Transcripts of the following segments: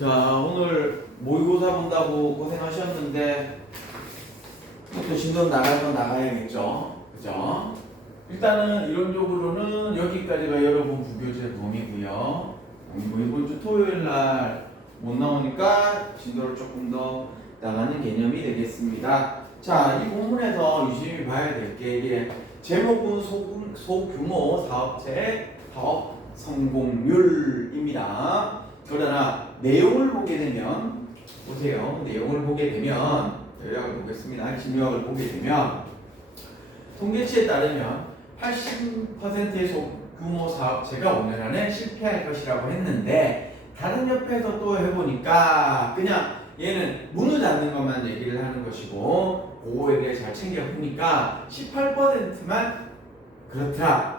자, 오늘 모의고사 본다고 고생하셨는데 또 진도 나갈 건 나가야겠죠. 그죠? 일단은 이론적으로는 여기까지가 여러분 부교재 범위고요. 이번 주 토요일 날 못 나오니까 진도를 조금 더 나가는 개념이 되겠습니다. 자, 이 본문에서 유심히 봐야 될 게 이게 제목은 소규모 사업체 사업 성공률입니다. 그러나 내용을 보게 되면 보세요. 내용을 보게 되면 요약을 보겠습니다. 진요약을 보게 되면 통계치에 따르면 80%의 소규모 사업체가 오늘 안에 실패할 것이라고 했는데 다른 옆에서 또 해보니까 그냥 얘는 문을 닫는 것만 얘기를 하는 것이고 그거에 대해 잘 챙겨 보니까 18%만 그렇더라.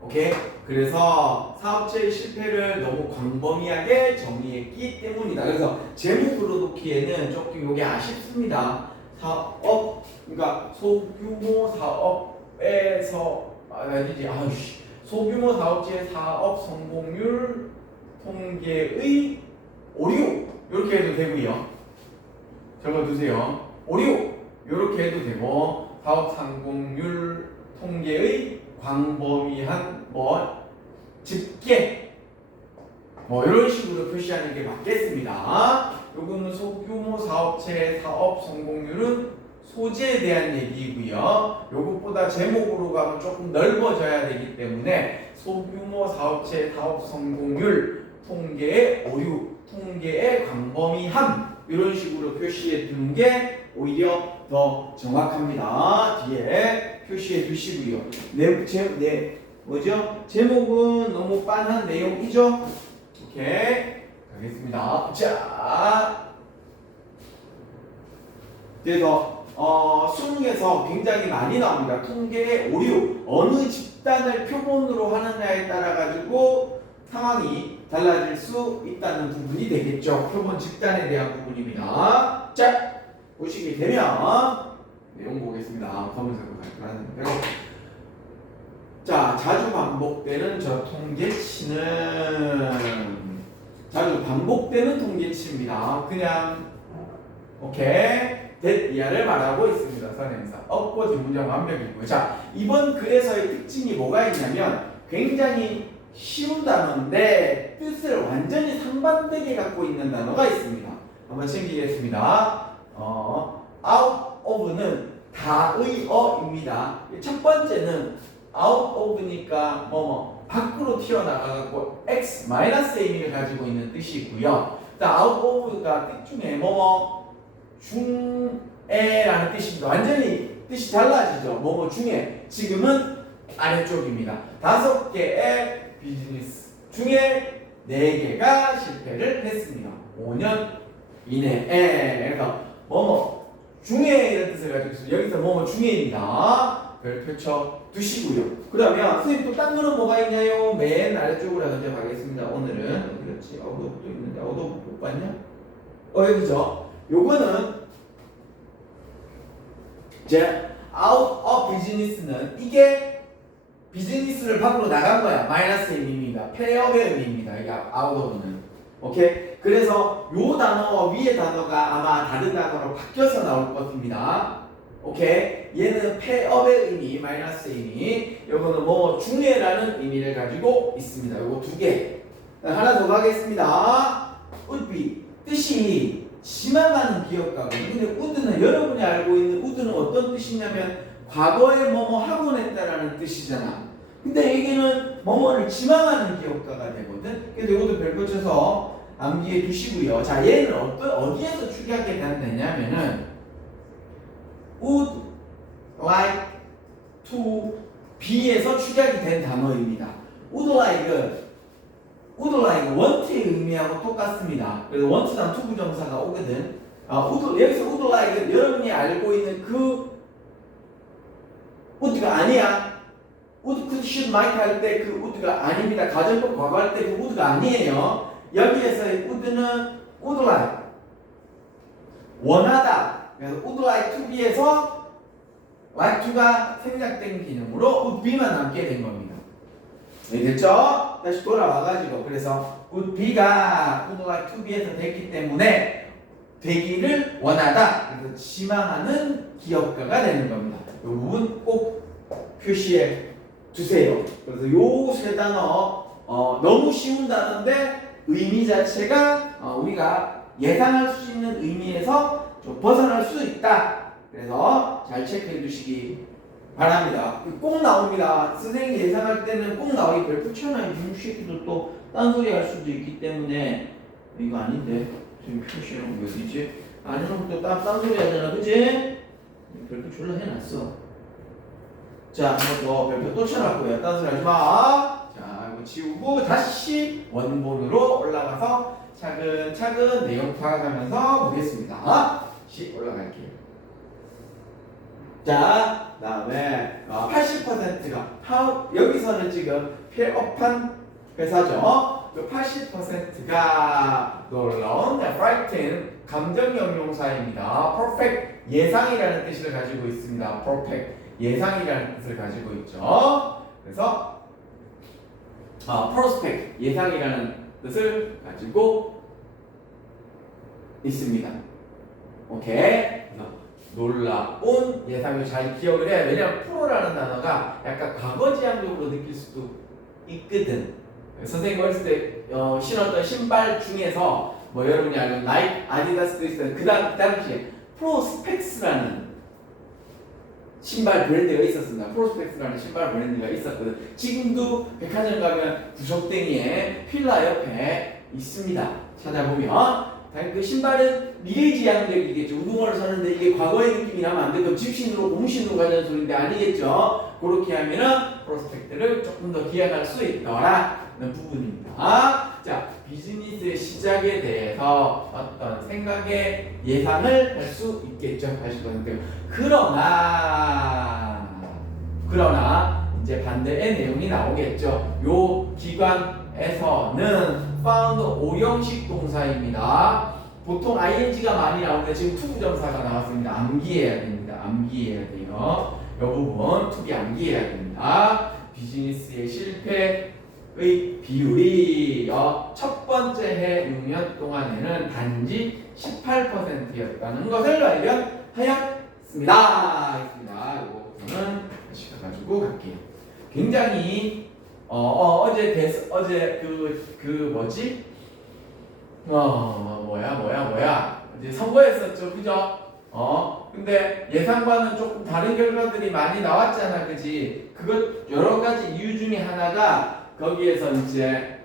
오케이? 그래서 사업체의 실패를 너무 광범위하게 정의했기 때문이다. 그래서 제목으로 놓기에는 조금 이게 아쉽습니다. 사업, 그러니까 소규모 사업에서 소규모 사업체의 사업 성공률 통계의 오류 이렇게 해도 되고요. 적어두세요. 오류 이렇게 해도 되고 사업 성공률 통계의 광범위한 집계 이런 식으로 표시하는 게 맞겠습니다. 요거는 소규모 사업체의 사업 성공률은 소재에 대한 얘기고요. 요것보다 제목으로 가면 조금 넓어져야 되기 때문에 소규모 사업체의 사업 성공률 통계의 오류, 통계의 광범위함 이런 식으로 표시해 두는 게 오히려 더 정확합니다. 뒤에 표시해 두시고요. 제목은 너무 빤한 내용이죠? 오케이. 가겠습니다. 자. 그래서, 수능에서 굉장히 많이 나옵니다. 통계의 오류. 어느 집단을 표본으로 하느냐에 따라가지고 상황이 달라질 수 있다는 부분이 되겠죠. 표본 집단에 대한 부분입니다. 자, 보시게 되면, 내용 보겠습니다. 검은색으로 갈까요? 자, 자주 반복되는 저 통계치는 자주 반복되는 통계치입니다. 그냥 오케이 that 이하를 말하고 있습니다. 선행사 없고 뒷문장 완벽이고요. 자, 이번 글에서의 특징이 뭐가 있냐면 굉장히 쉬운 단어인데 뜻을 완전히 상반되게 갖고 있는 단어가 있습니다. 한번 챙기겠습니다. out of는 다의어입니다. 첫 번째는 out of니까 밖으로 튀어나가고 x-의 의미를 가지고 있는 뜻이 있고요. out of가 뜻 중에 중에라는 뜻입니다. 완전히 뜻이 달라지죠. 중에 지금은 아래쪽입니다. 5개의 비즈니스 중에 4개가 실패를 했습니다. 5년 이내에. 그래서 중에 이런 뜻을 가지고 있습니다. 여기서 중에입니다. 별 펼쳐 두시고요. 그러면 선생님 또 딴 거는 뭐가 있냐요? 맨 아래쪽으로 먼저 가겠습니다. 오늘은 그렇지. 아웃오브도 있는데 아웃오브 못 봤냐? 여기죠. 요거는 이제 out of business는 이게 비즈니스를 밖으로 나간 거야. 마이너스 의미입니다. 폐업의 의미입니다. 이게 out of는. 오케이? 그래서 요 단어와 위의 단어가 아마 다른 단어로 바뀌어서 나올 것입니다. 오케이? 얘는 폐업의 의미, 마이너스 의미. 요거는 중에라는 의미를 가지고 있습니다. 요거 2개. 하나 더 가겠습니다. would be. 뜻이 지나가는 기업가거든요. 근데 would는 여러분이 알고 있는 would는 어떤 뜻이냐면 과거에 하곤 했다라는 뜻이잖아. 근데 여기는 뭐뭐를 지망하는 기업가가 되거든. 그래서 이것도 별 붙여서 암기해 두시고요. 자, 얘는 어디에서 축약이 되냐면은 would like to be에서 축약이 된 단어입니다. would like want의 의미하고 똑같습니다. 그래서 want랑 to 부정사가 오거든. 여기서 would like 여러분이 알고 있는 그 would가 아니야. would, could, should, might 할 때 그 would가 아닙니다. 가정법 과거 할 때 그 would가 아니에요. 여기에서의 would는 would like 원하다. 그래서 would like to be에서 like to가 생략된 기능으로 would be만 남게 된 겁니다. 네, 됐죠? 다시 돌아와가지고 그래서 would be가 would like to be에서 됐기 때문에 되기를 원하다. 그래서 지망하는 기업가가 되는 겁니다. 이 부분 꼭 표시해 두세요. 그래서 요 세 단어 너무 쉬운 단어인데 의미 자체가 우리가 예상할 수 있는 의미에서 좀 벗어날 수 있다. 그래서 잘 체크해 주시기 바랍니다. 꼭 나옵니다. 선생님이 예상할 때는 꼭 나오기 별표 쳐놔요. 이 새끼도 또 딴소리 할 수도 있기 때문에 이거 아닌데 지금 표시해놓은 거 어디지? 안 해놓으면 또 딴소리 하잖아. 그치? 별표 졸라 해놨어. 자, 한번 더 별표 또 쳐놨고요. 딴소리 하지 마. 자, 이거 지우고 다시 원본으로 올라가서 차근차근 내용 파악하면서 보겠습니다. 다시 올라갈게요. 자, 다음에 80%가 여기서는 지금 폐업한 회사죠. 그 80%가 놀라운 frighten 감정 형용사입니다. perfect 예상이라는 뜻을 가지고 있습니다. perfect 예상이라는 뜻을 가지고 있죠. 그래서 prospect 예상이라는 뜻을 가지고 있습니다. 오케이. 그래서 놀라운 예상을 잘 기억을 해야 돼. 왜냐면 프로라는 단어가 약간 과거지향적으로 느낄 수도 있거든. 선생님 어렸을 때 신었던 신발 중에서 뭐 여러분이 알고 나이키, 아디다스도 있었는데 그 당시에 프로스펙스라는 신발 브랜드가 있었습니다. 프로스펙스라는 신발 브랜드가 있었거든. 지금도 백화점 가면 구석탱이에 필라 옆에 있습니다. 찾아보면 그 신발은 미래지향적이겠죠. 운동화를 사는데 이게 과거의 느낌이 나면 안 되고 집신으로 공신으로 가자는 소리인데 아니겠죠. 그렇게 하면은 프로스펙트를 조금 더 기억할 수 있더라는 부분입니다. 자, 비즈니스의 시작에 대해서 어떤 생각의 예상을 할 수 있겠죠. 80%. 그러나 이제 반대의 내용이 나오겠죠. 요 기관에서는 found 5형식 동사입니다. 보통 ing가 많이 나오는데 지금 투부정사가 나왔습니다. 암기해야 됩니다. 암기해야 돼요. 이 부분 투비 암기해야 됩니다. 비즈니스의 실패의 비율이 첫 번째 해 6년 동안에는 단지 18%였다는 것을 발견하였습니다. 이거 부분은 다시 가지고 갈게요. 굉장히 어제 뭐지? 이제 선거했었죠, 그죠? 근데 예상과는 조금 다른 결과들이 많이 나왔잖아, 그지? 그것 여러 가지 이유 중에 하나가 거기에서 이제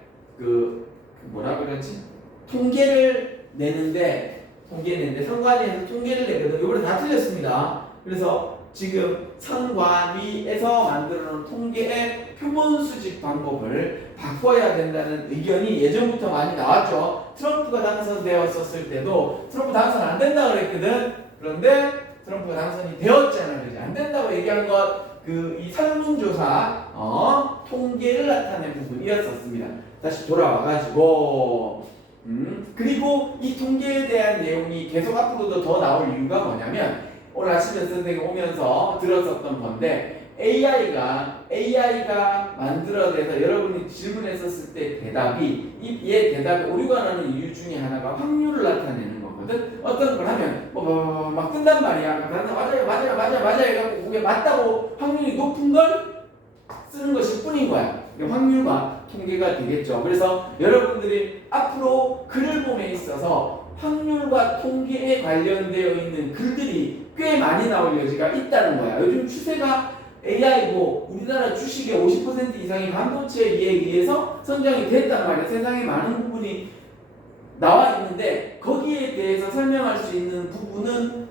뭐라 그러지? 통계를 내는데 선관위에서 통계를 내거든. 이번에 다 틀렸습니다. 그래서 지금 선관위에서 만들어놓은 통계의 표본 수집 방법을 바꿔야 된다는 의견이 예전부터 많이 나왔죠. 트럼프가 당선되었었을 때도 트럼프 당선 안 된다 그랬거든. 그런데 트럼프가 당선이 되었잖아, 그지? 안 된다고 얘기한 것 이 설문조사 통계를 나타낸 부분이었었습니다. 다시 돌아와가지고 그리고 이 통계에 대한 내용이 계속 앞으로도 더 나올 이유가 뭐냐면 오늘 아침에 선생님 오면서 들었었던 건데 AI가 만들어내서 여러분이 질문했었을 때 얘 대답이 오류가 나는 이유 중에 하나가 확률을 나타내는 거거든. 어떤 걸 하면 막 뜬단 말이야. 맞아요 해갖고 그게 맞다고 확률이 높은 걸 쓰는 것일 뿐인 거야. 확률과 통계가 되겠죠. 그래서 여러분들이 앞으로 글을 봄에 있어서 확률과 통계에 관련되어 있는 글들이 꽤 많이 나올 여지가 있다는 거야. 요즘 추세가 AI고 우리나라 주식의 50% 이상이 반도체에 의해서 성장이 됐단 말이야. 세상에 많은 부분이 나와 있는데 거기에 대해서 설명할 수 있는 부분은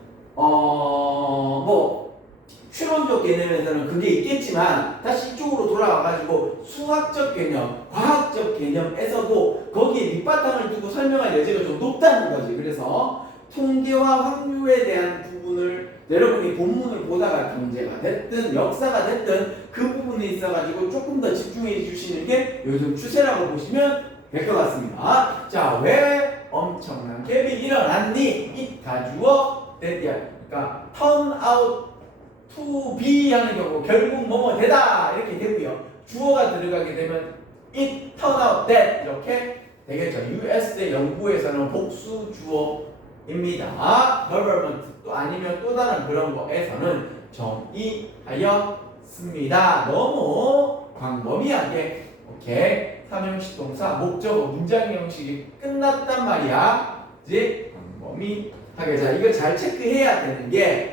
추론적 개념에서는 그게 있겠지만 다시 이쪽으로 돌아와가지고 수학적 개념, 과학적 개념에서도 거기에 밑바탕을 두고 설명할 여지가 좀 높다는 거지. 그래서 통계와 확률에 대한 부분을 여러분이 본문을 보다가 경제가 됐든 역사가 됐든 그 부분에 있어가지고 조금 더 집중해 주시는 게 요즘 추세라고 보시면 될 것 같습니다. 자, 왜 엄청난 갭이 일어났니? it 가주어 that이야. 그러니까 turn out to be 하는 경우 결국 뭐뭐 되다 이렇게 되고요. 주어가 들어가게 되면 it turn out that 이렇게 되겠죠. US 대 영국에서는 복수 주어입니다. government 또 아니면 또 다른 그런 거에서는 정의하였습니다. 너무 광범위하게 오케이. 삼형식 동사 목적어 문장 형식이 끝났단 말이야. 이제 광범위하게 자 이거 잘 체크해야 되는 게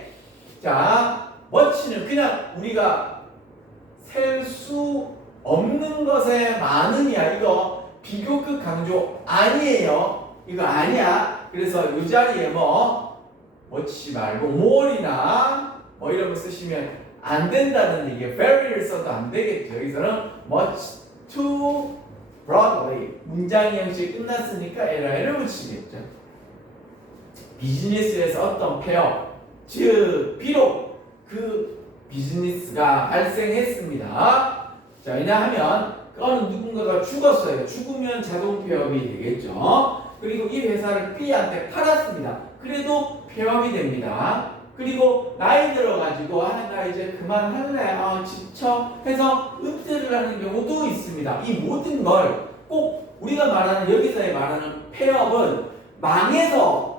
자 much는 그냥 우리가 셀 수 없는 것의 많음이야. 이거 비교급 강조 아니에요. 이거 아니야. 그래서 이 자리에 much 말고 more이나 이런 거 쓰시면 안 된다는 얘기예요. very를 써도 안 되겠죠. 여기서는 much too broadly 문장 형식 끝났으니까 LI를 붙이겠죠. 비즈니스에서 어떤 폐업 즉 비록 그 비즈니스가 발생했습니다. 자 왜냐하면 어느 누군가가 죽었어요. 죽으면 자동 폐업이 되겠죠. 그리고 이 회사를 B한테 팔았습니다. 그래도 폐업이 됩니다. 그리고 나이 들어가지고 나 이제 그만할래 지쳐 해서 은퇴를 하는 경우도 있습니다. 이 모든 걸 꼭 우리가 말하는 여기서의 말하는 폐업은 망해서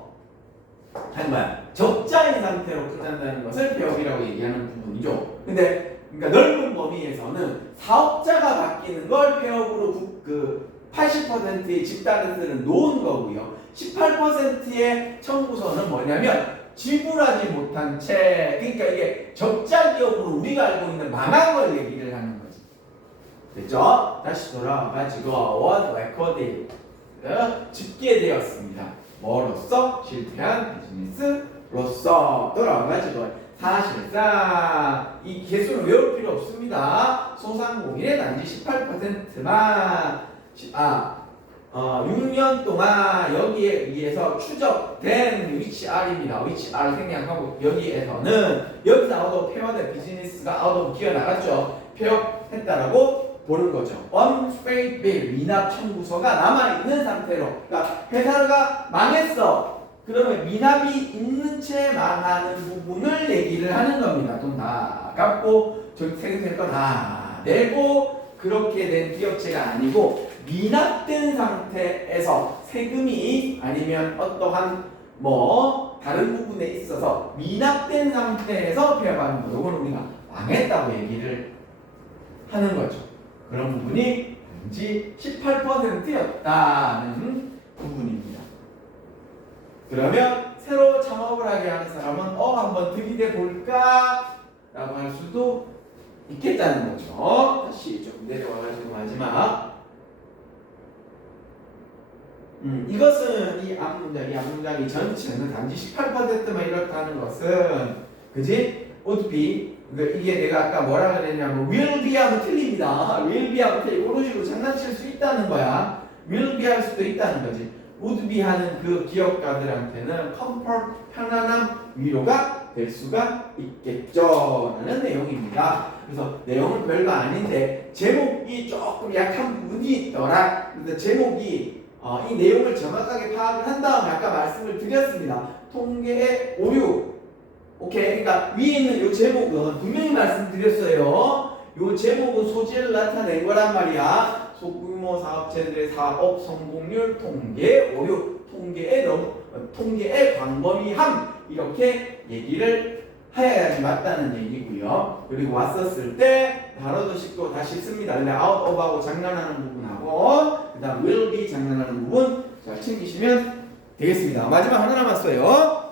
하는 거야. 적자인 상태로 끝난다는 것을 폐업이라고 얘기하는 부분이죠. 근데 그러니까 넓은 범위에서는 사업자가 바뀌는 걸 폐업으로 그 80%의 집단에서는 놓은 거고요. 18%의 청구서는 뭐냐면 지불하지 못한 채 그러니까 이게 적자 기업으로 우리가 알고 있는 망한 걸 얘기를 하는 거지. 됐죠? 다시 돌아와가지고 was recorded 집계되었습니다. 뭐로써? 실패한 비즈니스로서 돌아와가지고 사실상 이 개수는 외울 필요 없습니다. 소상공인의 단지 18%만 6년 동안 여기에 의해서 추적된 위치 R입니다. 위치 R을 생략하고 여기에서는 여기서 아웃 폐업된 비즈니스가 아웃 기어 나갔죠. 폐업했다라고 보는 거죠. unpaid bill 미납 청구서가 남아 있는 상태로 그러니까 회사가 망했어. 그러면 미납이 있는 채 망하는 부분을 얘기를 하는 겁니다. 돈 다 갚고 저기 세금 거 다 내고 그렇게 된 기업체가 아니고 미납된 상태에서 세금이 아니면 어떠한 다른 부분에 있어서 미납된 상태에서 폐업하는 거. 이건 우리가 망했다고 얘기를 하는 거죠. 그런 부분이 단지 18%였다는 부분입니다. 그러면 새로 창업을 하게 하는 사람은 한번 들이대 볼까? 라고 할 수도 있겠다는 거죠. 다시 좀 내려와가지고 마지막 이것은 이 앞문장이 전체는 단지 18%만 이렇다는 것은 그지? would be 이게 내가 아까 뭐라 그랬냐면 will be 하면 틀립니다. will be 하면 틀리고 이런 식으로 장난칠 수 있다는 거야. will be 할 수도 있다는 거지. would be 하는 그 기업가들한테는 comfort 편안함 위로가 될 수가 있겠죠 라는 내용입니다. 그래서 내용은 별거 아닌데 제목이 조금 약한 부분이 있더라. 근데 제목이 이 내용을 정확하게 파악을 한 다음에 아까 말씀을 드렸습니다. 통계의 오류. 오케이. 그러니까 위에 있는 이 제목은 분명히 말씀드렸어요. 이 제목은 소재를 나타낸 거란 말이야. 소규모 사업체들의 사업 성공률 통계 오류, 통계의 광범위함 이렇게 얘기를 해야지 맞다는 얘기고요. 그리고 왔었을 때 단어도 씻고 다시 씁니다. 근데 out of하고 장난하는 부분하고 그다음 will be 장난하는 부분 잘 챙기시면 되겠습니다. 마지막 하나 남았어요.